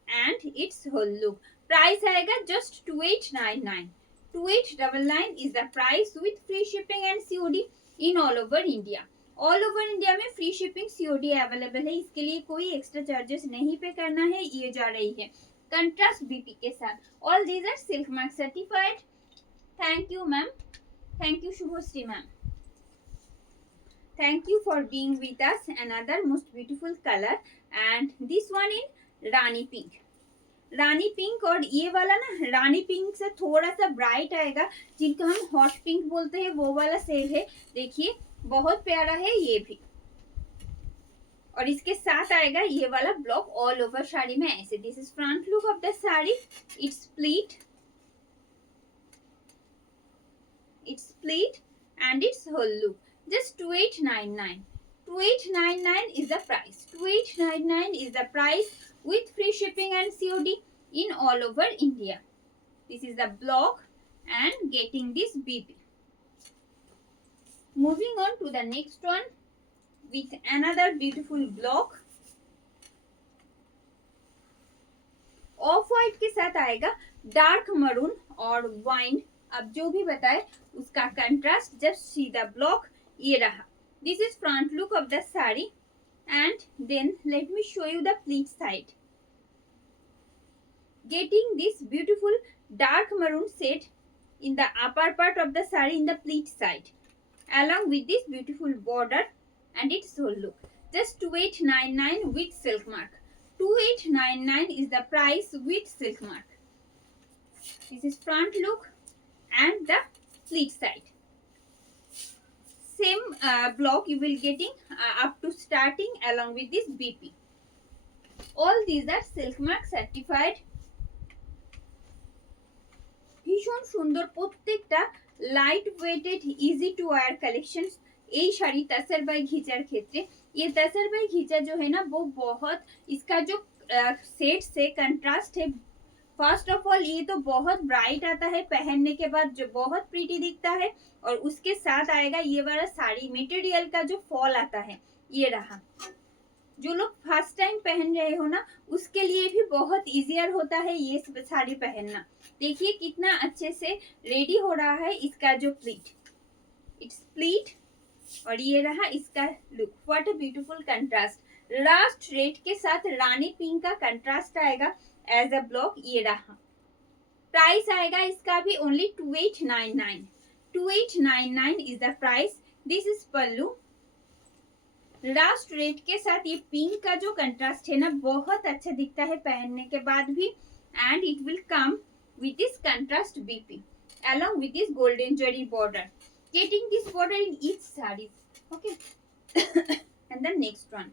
and it's whole look. Price आएगा just 2899। 2899 is the price with free shipping and COD in all over India। All over India में free shipping COD available है। इसके लिए कोई extra charges नहीं पे करना है। ये जा रही है कंट्रास्ट बीपी के साथ। All these are silk mark certified. Thank you ma'am. Thank you Shubhashree ma'am. Thank you for being with us. Another most beautiful colour and this one in rani pink. Rani pink और ये वाला ना रानी पिंक से थोड़ा सा bright आएगा, जिनको हम हॉट पिंक बोलते हैं वो वाला शेड है। देखिए बहुत प्यारा है ये भी। और इसके साथ आएगा ये वाला ब्लॉक ऑल ओवर साड़ी में ऐसे। This is front look of the sari. It's pleat and it's whole look. Just 2899। 2899 is the price। 2899 is the price with free shipping and COD in all over India। This is the block and getting this BP। Moving on to the next one with another beautiful block। Of white के साथ आएगा dark maroon और wine. अब जो भी बताए उसका contrast. Just see the block, ये रहा। This is front look of the sari and then let me show you the pleat side. Getting this beautiful dark maroon shade in the upper part of the saree in the pleat side along with this beautiful border and its whole look। just 2899 with silk mark। 2899 is the price with silk mark। this is front look and the pleat side। same block you will getting up to starting along with this BP। all these are silk mark certified। ভীষণ সুন্দর প্রত্যেকটা light weighted easy to wear collection. ये शाड़ी तसर by घिचार क्षेत्र। ये तसर by घिचा जो है ना वो बहुत इसका जो सेट से कंट्रास्ट है। फर्स्ट ऑफ ऑल ये तो बहुत ब्राइट आता है, पहनने के बाद जो बहुत प्रीटी दिखता है। और उसके साथ आएगा ये वाला साड़ी मटेरियल का जो फॉल आता है, ये रहा। जो लोग फर्स्ट टाइम पहन रहे हो ना उसके लिए भी बहुत इजियर होता है ये साड़ी पहनना। देखिए कितना अच्छे से रेडी हो रहा है इसका जो प्लीट। इट्स प्लीट और ये रहा इसका look. What a beautiful contrast. Last red के साथ रानी पिंक का कंट्रास्ट आएगा एज अ ब्लॉक, ये रहा। प्राइस आएगा इसका भी only 2899। 2899 is the price. This is pallu. Last red के साथ ये पिंक का जो कंट्रास्ट है ना बहुत अच्छा दिखता है पहनने के बाद भी। And it will come with this contrast BP along with this golden jari border। Getting this border in each saree। Okay. And the next one,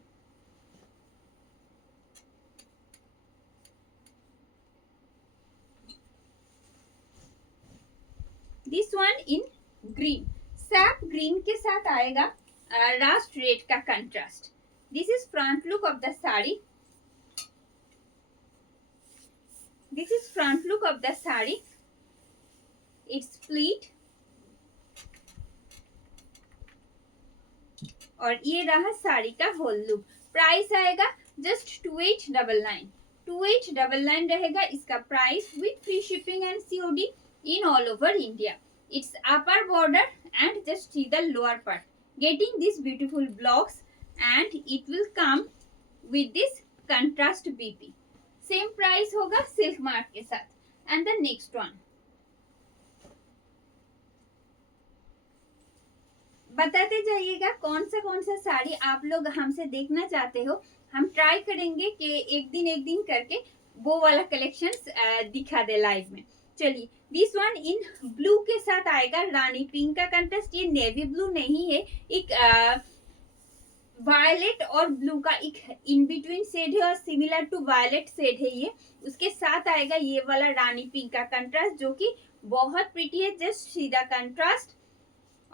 this one in green, sap green के साथ आएगा rust red का contrast. This is front look of the sari. This is front look of the sari. It's split. और ये रहा साड़ी का whole look. Price आएगा just 2899. 2899 रहेगा इसका price with free shipping and COD in all over India. It's upper border and just see the lower part getting these beautiful blocks and it will come with this contrast BP. Same price होगा silk mark के साथ. And the next one, बताते जाइएगा कौन सा साड़ी आप लोग हमसे देखना चाहते हो. हम ट्राई करेंगे कि एक दिन करके वो वाला कलेक्शन दिखा दे लाइव में. चलिए, दिस वन इन ब्लू के साथ आएगा, रानी पिंक का कंट्रास्ट. ये नेवी ब्लू नहीं है, एक वायलेट और ब्लू का एक इन बिटवीन शेड है और सिमिलर टू वायलेट शेड है ये. उसके साथ आएगा ये वाला रानी पिंक का कंट्रास्ट जो कि बहुत प्रिटी है. जस्ट सीधा कंट्रास्ट.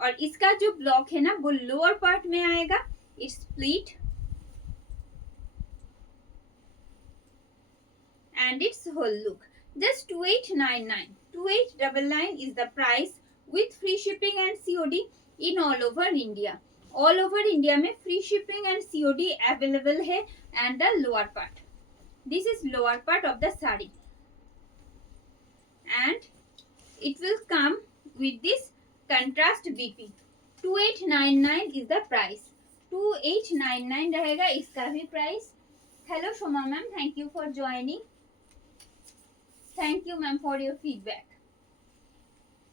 और इसका जो ब्लॉक है ना वो लोअर पार्ट में आएगा. It's split and it's whole look. Just 2899. 2899 is the price with free shipping and COD in all over India. All over India में free shipping and COD available है. And the lower part. This is lower part of the sari. And it will come with this contrast BP. 2899 is the price. 2899 रहेगा इसका भी price. Hello Shoma ma'am, thank you for joining. Thank you ma'am for your feedback.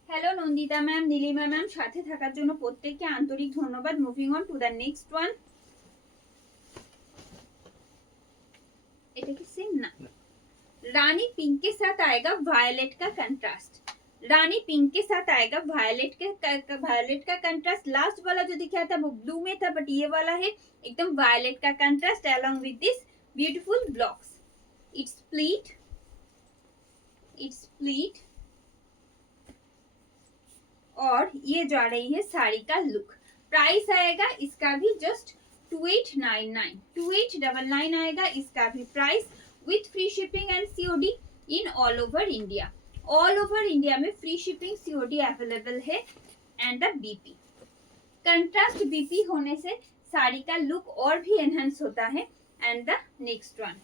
Hello Nandita ma'am, Nilima ma'am, সাথে থাকার জন্য প্রত্যেককে আন্তরিক ধন্যবাদ. Moving on to the next one. এটা কি সেম না? रानी पिंक के साथ आएगा वायलेट का कंट्रास्ट. रानी पिंक के साथ आएगा वायलेट का कंट्रास्ट. लास्ट वाला जो दिखाया था वो ब्लू में था, बट ये वाला है एकदम वायलेट का contrast along with this beautiful blocks. It's split और ये जा रही है साड़ी का लुक. प्राइस आएगा इसका भी जस्ट 2899. 2899 आएगा इसका भी price with free shipping and COD in all over India. All over India में फ्री शिपिंग सीओडी अवेलेबल है. And the BP, contrast BP होने से साड़ी का लुक और भी एनहांस होता है. And the next one,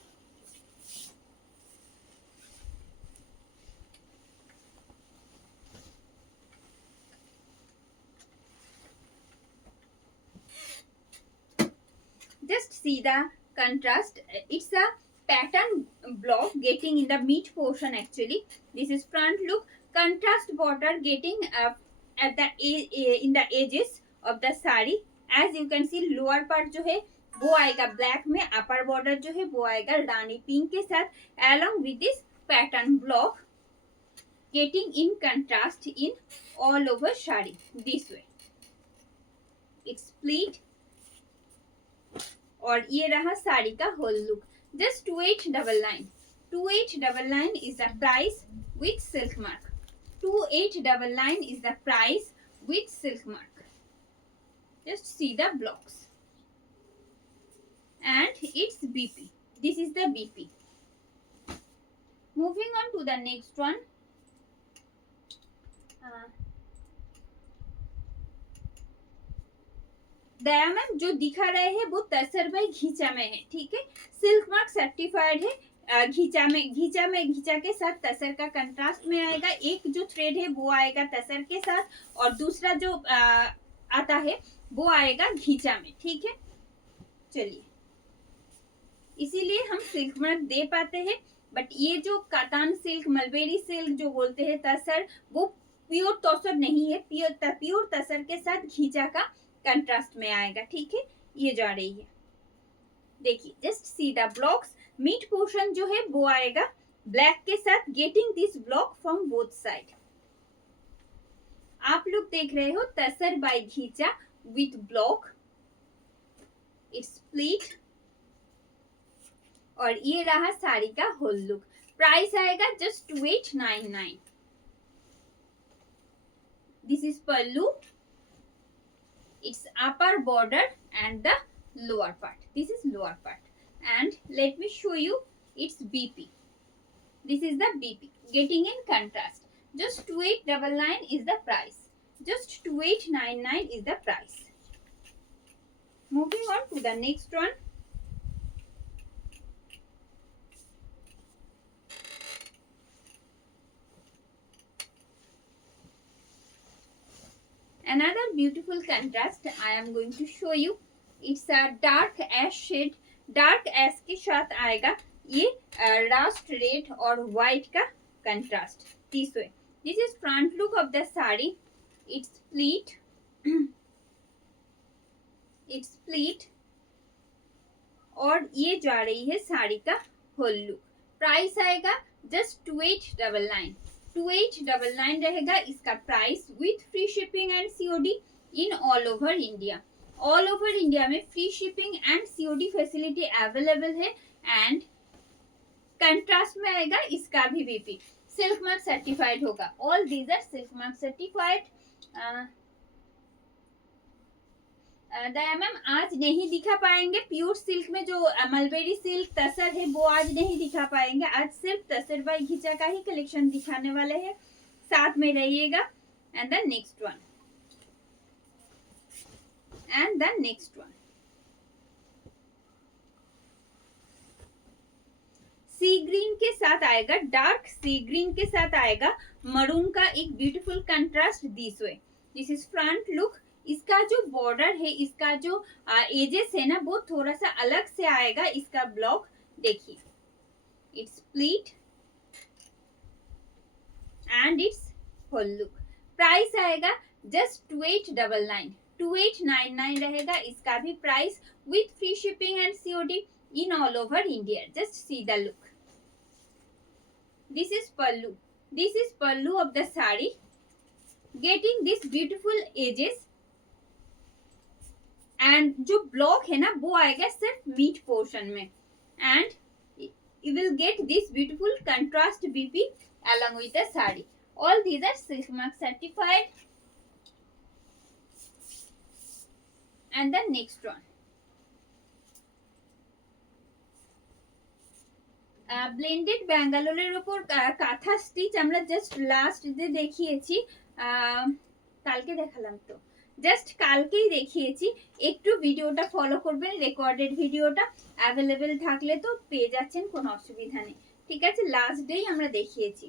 just see the contrast. It's a pattern block getting in the mid portion. Actually this is front look. Contrast border getting at the in the edges of the sari. As you can see lower part जो है वो आएगा black में, upper border जो है वो आएगा रानी pink के साथ along with this pattern block getting in contrast in all over sari this way. It's split और ये रहा साड़ी का whole look. Just 2899. 2899 is the price with silk mark. 2899 is the price with silk mark. Just see the blocks. And it's BP. This is the BP. Moving on to the next one. Daya ma'am जो दिखा रहे हैं वो तसर by घीचा में है. ठीक है, सिल्क मार्क सर्टिफाइड है. घीचा के साथ तसर का कंट्रास्ट में आएगा. एक जो थ्रेड है वो आएगा तसर के साथ और दूसरा जो आता है वो आएगा घीचा में. ठीक है, चलिए, इसीलिए हम सिल्क मार्क दे पाते हैं. बट ये जो कातान सिल्क, मलबेरी सिल्क जो बोलते हैं तसर, वो प्योर तसर नहीं है. प्योर तसर के साथ घीचा का कंट्रास्ट में आएगा. ठीक है, ये जा रही है. देखिए, just see the blocks. Mid portion जो है वो आएगा ब्लैक के साथ getting this block from both side. आप लोग देख रहे हो तसर बाय घीचा विथ ब्लॉक इट्स प्लीट और ये रहा साड़ी का होल लुक। प्राइस आएगा just 2899। This is pallu, it's upper border and the lower part. This is lower part. And let me show you its BP. This is the BP getting in contrast. Just 2899 is the price. Just 2899 is the price. Moving on to the next one. Another beautiful contrast I am going to show you. It's a dark ash shade. Dark ash के साथ आएगा ये rust red और white का contrast. This way. This is front look of the sari. It's pleat. It's pleat. और ये जा रही है साड़ी का होल लुक। प्राइस आएगा जस्ट 2899। 2899 रहेगा इसका price with free shipping and COD in all over India. All over India में free shipping and COD facility available है। एंड कंट्रास्ट में आएगा इसका भी बीपी सिल्क मार्क सर्टिफाइड होगा। All these are silk mark certified. Daya ma'am आज नहीं दिखा पाएंगे प्योर सिल्क में जो मलबेरी सिल्क तसर है वो आज नहीं दिखा पाएंगे। आज सिर्फ तसर बाई घिचा का ही कलेक्शन दिखाने वाले हैं। साथ में रहिएगा। And the next one sea green के साथ आएगा, डार्क सी ग्रीन के साथ आएगा मरून का एक beautiful contrast this way. This is front look. इसका जो बॉर्डर है, इसका जो एजेस है ना वो थोड़ा सा अलग से आएगा। इसका ब्लॉक देखिए, it's pleat and it's whole look. Price आएगा जस्ट 2899। 2899 रहेगा इसका भी price with free shipping and COD in all over India. Just see the look. This is pallu. This is pallu of the sari getting this beautiful edges. And जो block है ना वो आएगा सिर्फ मीट पोर्शन में। And you will get this beautiful contrast BP along with the sari. All these are silk mark certified. And the next one, blended ব্যাঙ্গালোরের উপর কাঁথা স্টিচ আমরা জাস্ট লাস্ট যে দেখিয়েছি, কালকে দেখালাম তো, জাস্ট কালকেই দেখিয়েছি। একটু ভিডিওটা ফলো করবেন, রেকর্ডেড ভিডিওটা অ্যাভেলেবেল থাকলে তো পেয়ে যাচ্ছেন, কোনো অসুবিধা নেই। ঠিক আছে, লাস্ট ডেই আমরা দেখিয়েছি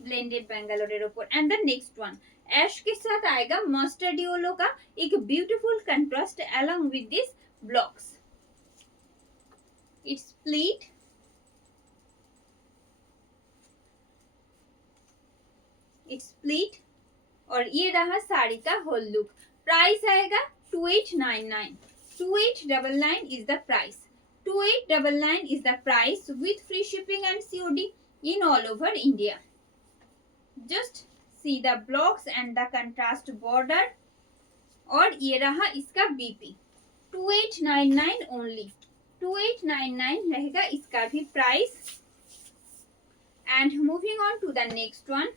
ब्लेंडेड बैंगलोर ऊपर। एंड द नेक्स्ट वन ऐश के साथ आएगा मस्टर्ड येलो का एक beautiful contrast along with this blocks. It's pleat और ये रहा साड़ी का होल लुक। प्राइस आएगा 2899। 2899 is the price. 2899 is the price with free shipping and COD in all over India. Just see the blocks and the contrast border. और ये रहा इसका BP 2899 only। 2899 रहेगा इसका भी price. And moving on to the next one,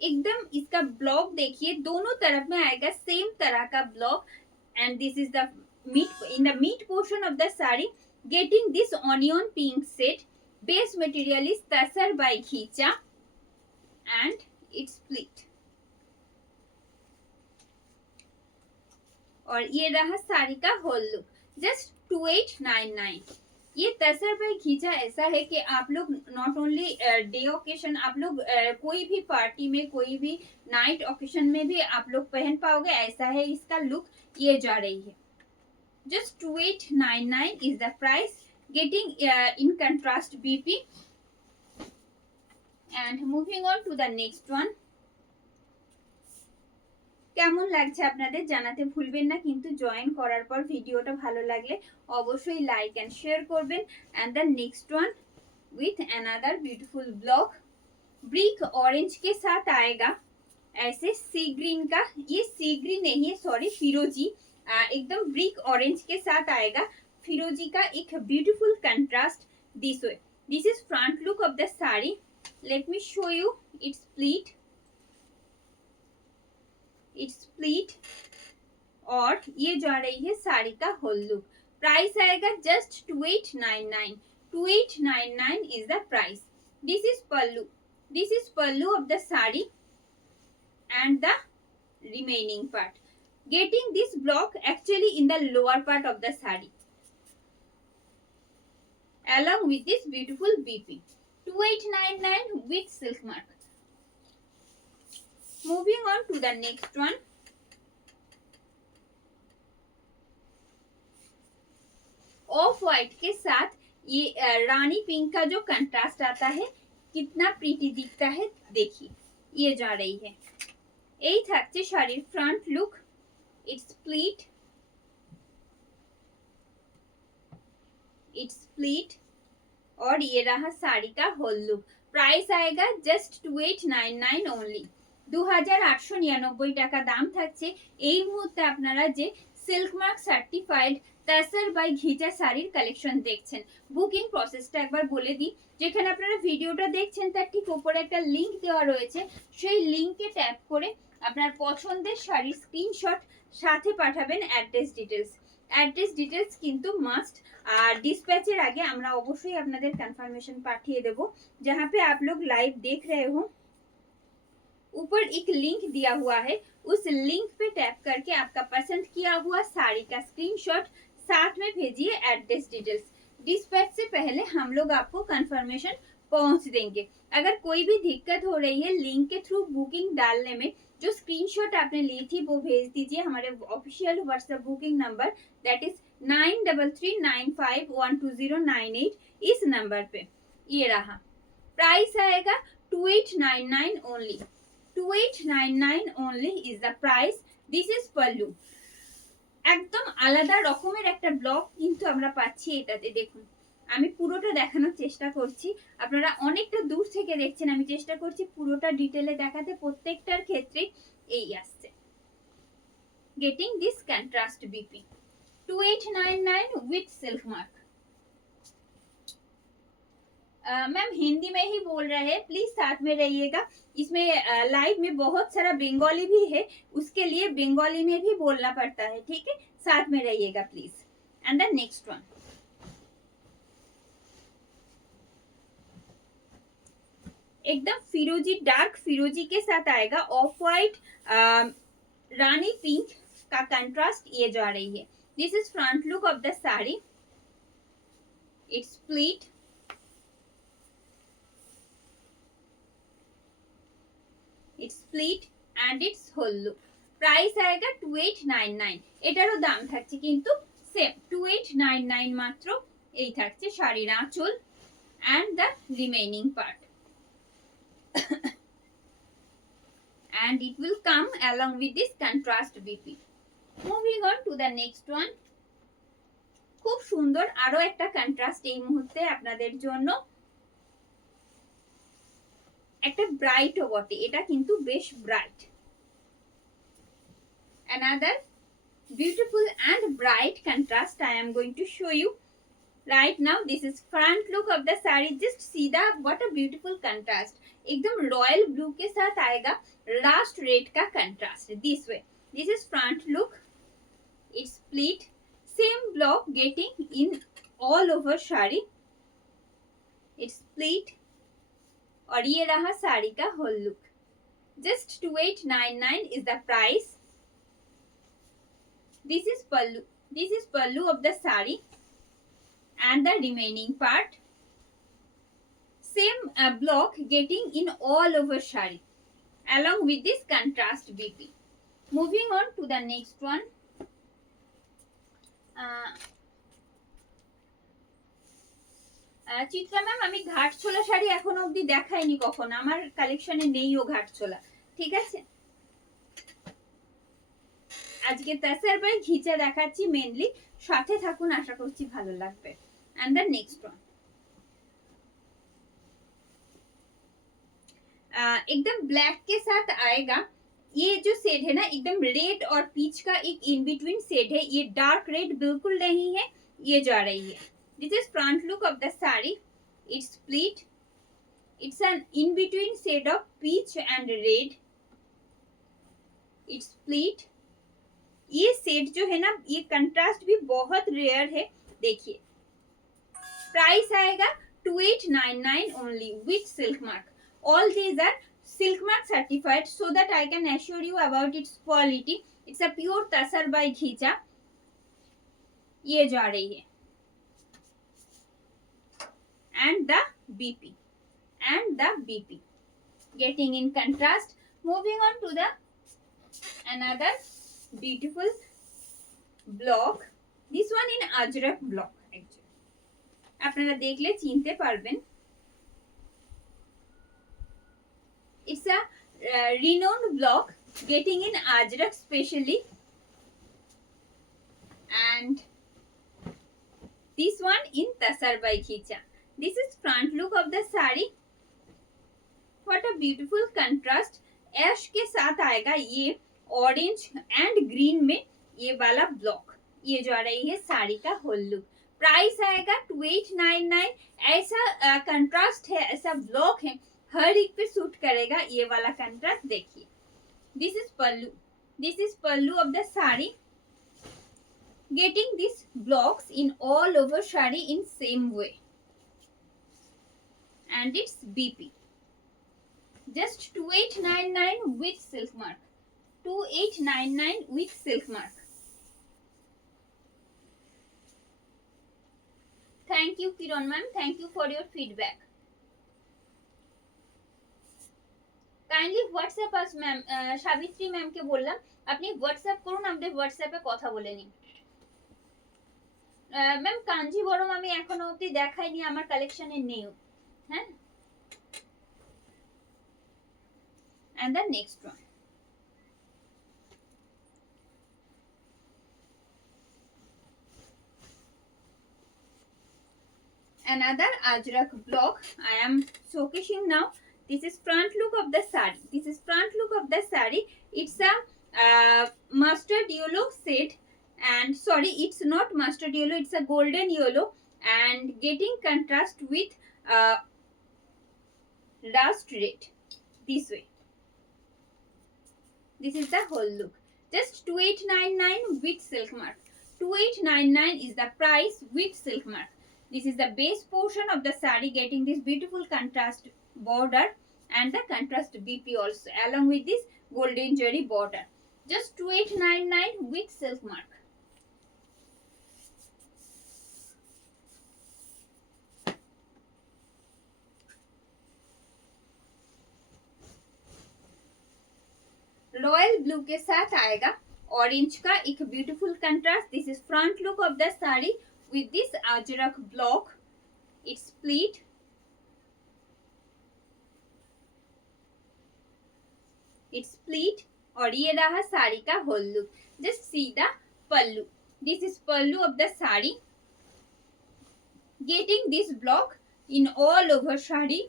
एकदम इसका block देखिए, दोनों तरफ में आएगा सेम तरह का block. And this is the mid in the mid portion of the sari getting this onion pink set. Base material is tussar by खींचा एंड इट्स प्लीट। और ये रहा साड़ी का होल लुक। जस्ट 2899। ये तसर बाय खींचा ऐसा है कि आप लोग नॉट ओनली डे ओकेशन, आप लोग कोई भी पार्टी में, कोई भी नाइट ओकेशन में भी आप लोग पहन पाओगे, ऐसा है इसका लुक। ये जा रही है just 2899 is the price getting in contrast BP. And moving on to the next one. কেমন লাগছে আপনাদের জানাতে ভুলবেন না, কিন্তু জয়েন করার পর ভিডিওটা ভালো লাগলে অবশ্যই লাইক এন্ড শেয়ার করবেন। And the next one with another beautiful block. Brick orange के साथ आएगा, ऐसे सी ग्रीन का, ये सी ग्रीन नहीं है सॉरी फिरोजी, एकदम ब्रिक ऑरेंज के साथ आएगा, फिरोजी का एक beautiful contrast this way. This is front look of the sari. Late me show you it's pleat, it's pleat, और ये जा रही है साड़ी का होल लुक। प्राइस आएगा just 2899, 2899 is the price. This is pallu, this is pallu of the sari and the remaining part. Getting this block actually in the lower part of the sari along with this beautiful BP. 2899 with silk mark. Moving on to the next one. Of white के साथ ये रानी pink का जो contrast आता है कितना pretty दिखता है, देखिए ये जा रही है। এই থাকছে শাড়ির front look, it's pleat, it's pleat, और ये रहा साड़ी का होल लुक। प्राइस आएगा जस्ट 2899 ओनली, 2899 টাকা দাম থাকছে। এই মুহূর্তে আপনারা যে silk mark certified tussar by ghicha শাড়ির কালেকশন দেখছেন। বুকিং প্রসেসটা একবার বলে দিই, যেখানে আপনারা ভিডিওটা দেখছেন তার ঠিক উপরে একটা লিংক দেওয়া রয়েছে, সেই লিংকে ট্যাপ করে আপনার পছন্দের শাড়ির স্ক্রিনশট সাথে পাঠাবেন অ্যাড্রেস ডিটেলস। एड्रेस डिटेल्स किंतु मस्ट, डिस्पैचर आगे আমরা অবশ্যই আপনাদের কনফার্মেশন পাঠিয়ে দেব। जहां पे आप लोग लाइव देख रहे हो ऊपर एक लिंक दिया हुआ है, उस लिंक पे टैप करके आपका पसंद किया हुआ साड़ी का स्क्रीनशॉट साथ में भेजिए एड्रेस डिटेल्स। डिस्पैच से पहले हम लोग आपको कंफर्मेशन पहुंच देंगे। अगर कोई भी दिक्कत हो रही है लिंक के थ्रू बुकिंग डालने में, जो स्क्रीनशॉट आपने ली थी वो भेज दीजिए हमारे official WhatsApp booking number that is 9339512098 इस नंबर पे। ये रहा, प्राइस आएगा 2899 only, 2899 only is the price. This is pallu. একদম আলাদা রকমের একটা ব্লক কিন্তু আমরা পাচ্ছি এটাতে। দেখুন আমি পুরোটা দেখানোর চেষ্টা করছি, আপনারা অনেকটা দূর থেকে দেখছেন, আমি চেষ্টা করছি পুরোটা ডিটেলে দেখাতে। প্রত্যেকটার ক্ষেত্রে এই আসছে getting this contrast BP 2899 with silk mark. Ma'am Hindi में ही बोल रहे हैं, प्लीज साथ में रहिएगा। इसमें लाइव में बहुत सारा बंगाली भी है, उसके लिए बंगाली में भी बोलना पड़ता है, ठीक है, साथ में रहिएगा please. And the next one एकदम फिरोजी, डार्क फिरोजी के साथ आएगा, ऑफ व्हाइट रानी पिंक का कंट्रास्ट ये जा रही है। This is front look of the sari, it's pleat, it's pleat and it's whole look. Price आएगा 2899। এটারও দাম থাকছে কিন্তু সেম 2899 মাত্র। এই থাকছে শাড়ির আঁচল and the remaining part and it will come along with this contrast BP. Moving on to the next one, খুব সুন্দর আরো একটা কন্ট্রাস্ট এই মুহূর্তে আপনাদের জন্য, একটা ব্রাইটও বটে, এটা কিন্তু বেশ bright. another beautiful and bright contrast I am going to show you right now. This is front look of the saree, just see the what a beautiful contrast, एकदम रॉयल ब्लू के साथ आएगा रास्ट रेड का contrast this way. This is front look, it's pleat, same block getting in all over sari, it's pleat, और ये रहा साड़ी का whole look. Just 2899 is the price. This is pallu, this is pallu of the sari and the remaining part same block getting in all over shari along with this contrast BP. Moving on to the next one, Chitra ma'am আমি ঘাট ছোলা শাড়ি এখনো অবধি দেখাইনি কখন, আমার কালেকশনে নেইও ঘাট ছোলা, ঠিক আছে। আজকে তাসার বাই ঘিচা দেখাচ্ছি মেইনলি, সাথে থাকুন, আশা করছি ভালো লাগবে। and the next one एकदम ब्लैक के साथ आएगा। ये जो शेड है ना एकदम रेड और पीच का एक इन बिटवीन शेड है, ये डार्क रेड बिल्कुल नहीं है, ये जा रही है। This is front look of the sari. It's split, it's an in between shade of peach and red. It's split. ये शेड जो है ना, ये कंट्रास्ट भी बहुत रेयर है। देखिए प्राइस आएगा 2899 only with silk mark. All these are silk mark certified so that I can assure you about its quality. It's a pure tasar by Ghicha. ये जा रही है and the BP and the BP getting in contrast. Moving on to the another beautiful block. This one in Ajrak block actually. আপনারা দেখলে চিনতে পারবেন। It's a renowned block getting in Ajrak specially, and this one in Tasar by Khicha. This is front look of the sari. What a beautiful contrast. ऐश के साथ आएगा ये orange and green में ये वाला ब्लॉक। ये जो आ रही है साड़ी का होल लुक। प्राइस आएगा 2899। ऐसा कंट्रास्ट है, ऐसा ब्लॉक है, हर एक पे सूट करेगा ये वाला कंट्रास्ट। देखिए this is pallu, this is pallu of the sari, getting this blocks in all over sari in same way, and it's BP just 2899 with silk mark, 2899 with silk mark. Thank you Kiran ma'am, thank you for your feedback. Kindly WhatsApp us ma'am, Savitri ম্যামকে বললাম আপনি WhatsApp করুন, আমাদের হোয়াটসঅ্যাপে কথা বলে নিন। Ma'am Kanjeevaram আমি এখনো অবধি দেখাইনি, আমার কালেকশনে নেই। হ্যাঁ, and the next one another Ajrak block I am showcasing now. This is front look of the sari. This is front look of the sari. It's a mustard yellow shade, and sorry, it's not mustard yellow, it's a golden yellow, and getting contrast with rust red. This way, this is the whole look. Just 2899 with silk mark. 2899 is the price with silk mark. This is the base portion of the sari getting this beautiful contrast border and the contrast BP also along with this golden jari border. Just 2899 with silk mark. Royal blue के साथ आएगा orange का एक beautiful contrast. This is front look of the sari with this Ajrak block. It's split, it's split, और ये रहा साड़ी का whole look. Just see the pallu, this is pallu of the sari getting this block in all over sari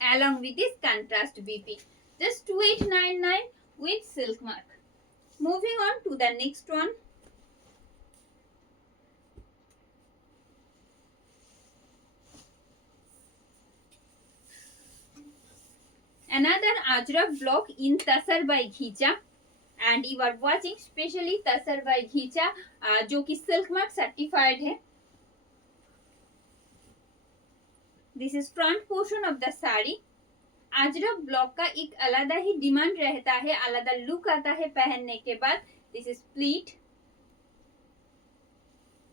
along with this contrast BP. Just 2899 with silk mark. Moving on to the next one. Another Ajrak block in Tasar by Ghicha, and you are watching specially Tasar by Ghicha जो कि silk mark certified है। This is front portion of the sari. Ajrak block का एक अलग ही demand रहता है, अलग look आता है पहनने के बाद। This is split,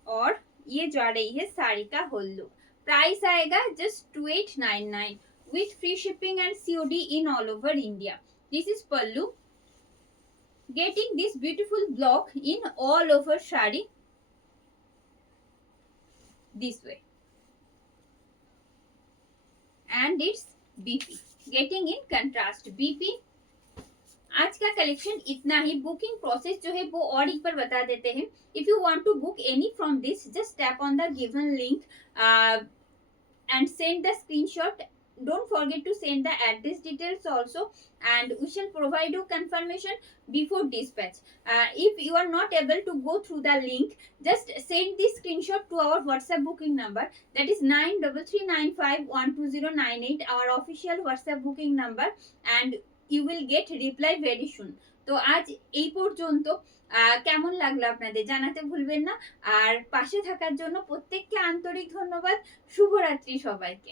और ये जा रही है साड़ी का होल लुक। प्राइस आएगा just 2899 with free shipping and COD in all over India. This is Pallu, getting this beautiful block in all over shari this way, and it's BP getting in contrast BP. आज का collection इतना ही। Booking process जो है वो और एक बार बता देते हैं। If you want to book any from this, just tap on the given link and send the screenshot don't forget to send the address details also, and we shall provide you confirmation before dispatch. If you are not able to go through the link, just send this screenshot to our WhatsApp booking number, that is 9395120998, our official WhatsApp booking number, and you will get reply very soon. তো আজ এই পর্যন্ত। কেমন লাগলো আপনাদের জানাতে ভুলবেন না, আর পাশে থাকার জন্য প্রত্যেককে আন্তরিক ধন্যবাদ। শুভরাত্রি সবাইকে।